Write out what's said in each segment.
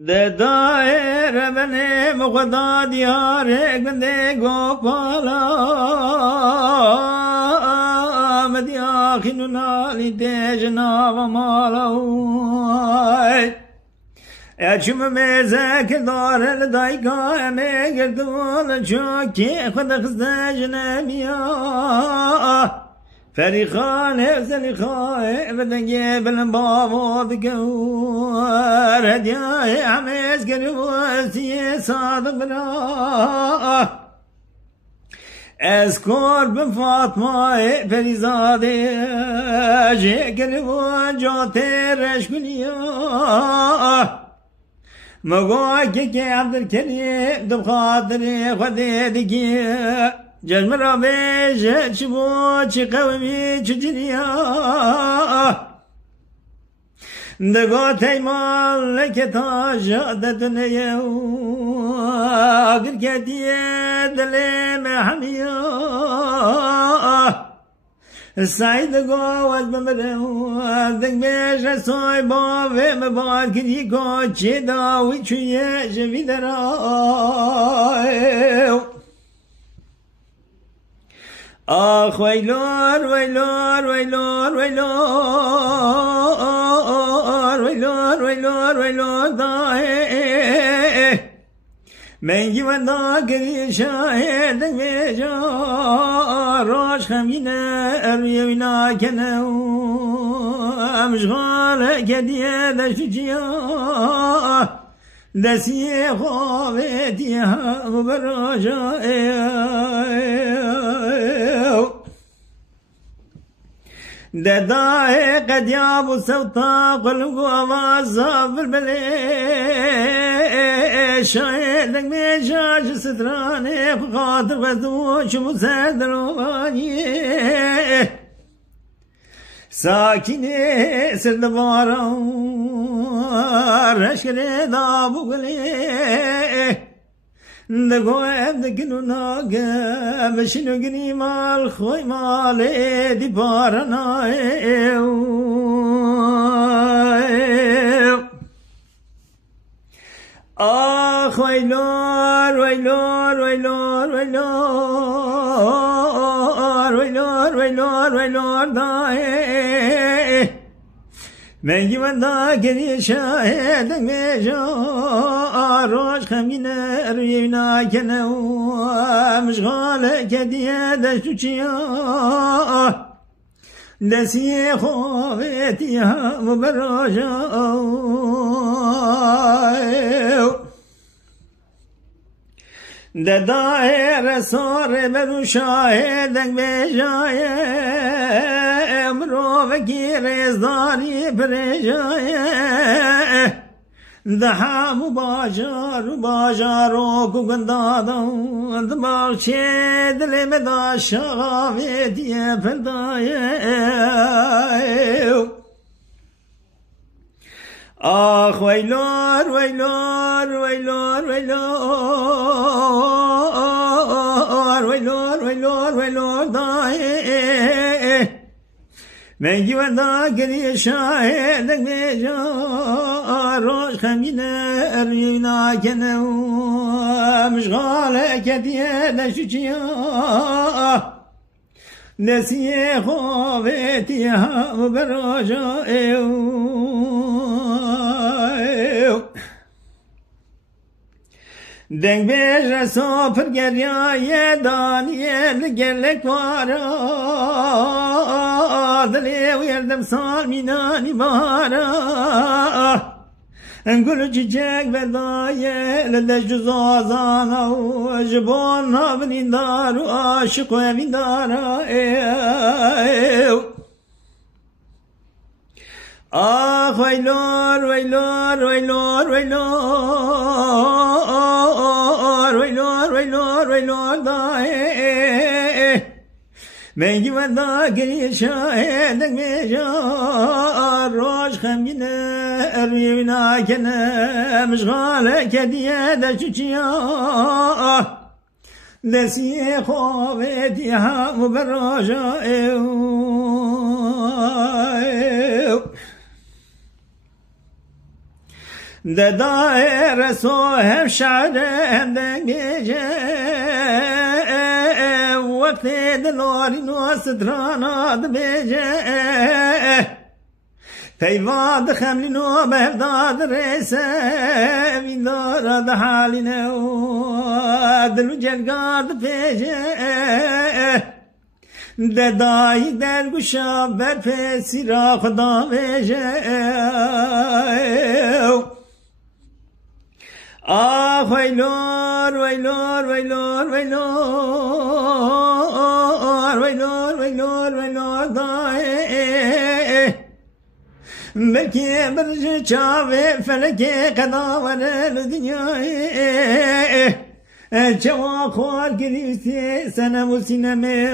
de daire benim o kadar diyare gende gopala medyahinun ali de cenava malay Açım mezek dar el dayga eme girdun çoki khud khizda cenamiya فريقان افزل خايف بدنجي بالبابو بقور هدياي عميز قلوسي صادق بنا اسكور بفاطمة فريزادي جي قلوان جوتي رشكنيا مقوكي عبد الكريم دبخاطري خديدكي جشم را بیش چبو چی قومی چی جنیا دگو تیمال لکتا جادت نیو اگر کتیه دلیم حمیا سعید گو از بمرو دنگ بیش رسوی باوی مباد کری کو چی داوی چویه جوی درائیو آخ ویلور ویلور ویلور ویلور ویلور ویلور ویلور دای من گیوان دا گری شاید میجا روش خمینه اروینا کنه امشغال کدیه دشت جیا دستی خوابتی هم براجا ددائي قد يابو سوطا قلقو أوازا بالبلي شايدك بيشاش ستراني خاطر غزوش مسدراني ساكني سرد بارا رشكري دابو قلي دقو ابدكنو ناقا بشنو قني مال خوي مالي دي بارنا آخ ويلور ويلور ويلور ويلور ويلور ويلور ويلور داي من جوان دا گری شاهد میجا روش خمینه روینا کنه مشغال کدیه دشتو چیا دستی خوابتی هم براجا ددائر سار برو شاهدک بیجایه امرو وکی رزداری پریجایه دهامو باجارو کگندادم دماغچه دلم دا شغاویتیه پردایه آخ ویلور ویلور ویلور ویلور ویلور ویلور ویلور دای من جوان دا گری شاهدک بیجا روش خمینه اروینا کنه مشغال کتیه دشو چیا نسیه خوابتی هم براجا دنگ بیش رسو پر گریای دانیل گلک وارا دلی ویردم سال مینانی بارا گل چیچک بدایه لدش جزازانا و جبان نابنین دارو عاشق و امین دارا آخ ویلور ویلور ویلور ویلور ویلور ویلور ویلور دای من جوان دا گری شاهدک میجا روش خمینه اروینا کنه مشغال کدیه دشو چیا دستی خوابتی هم براجا دایر صاحب شعرم دنگیجه وقت دلاری نوسترانا دبیجه پیواد خملی نو بهداد رسه ویدارد حالی نو دلو جرگاد پیجه ددایی در گوشا بر پیسی را خدا بیجه آه ویلور ویلور ویلور ویلور ویلور ویلور ویلور دای بلکی برج چاوه فلکی قداور دنیای چوا خوار گریستی سنم و سینمه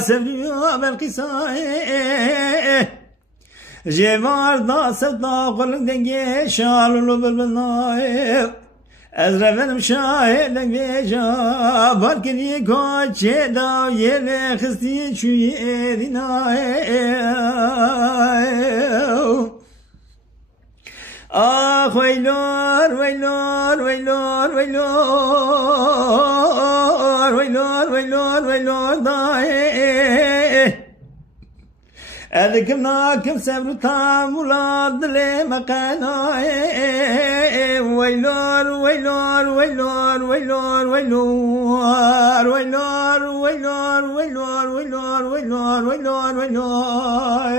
سبریا بالقصای جوار دا سودا قلق دنگی شالولو بلبلنای از رفنم شاهد دنگی جا بارکنی کوچه دا یل خستی چوی دینای آه ویلور ویلور ویلور ویلور ویلور ویلور ویلور دای ادکم ناکم صبر تامولاد دل مقنای ویلور ویلور ویلور ویلور ویلور ویلور ویلور ویلور ویلور ویلور ویلور ویلور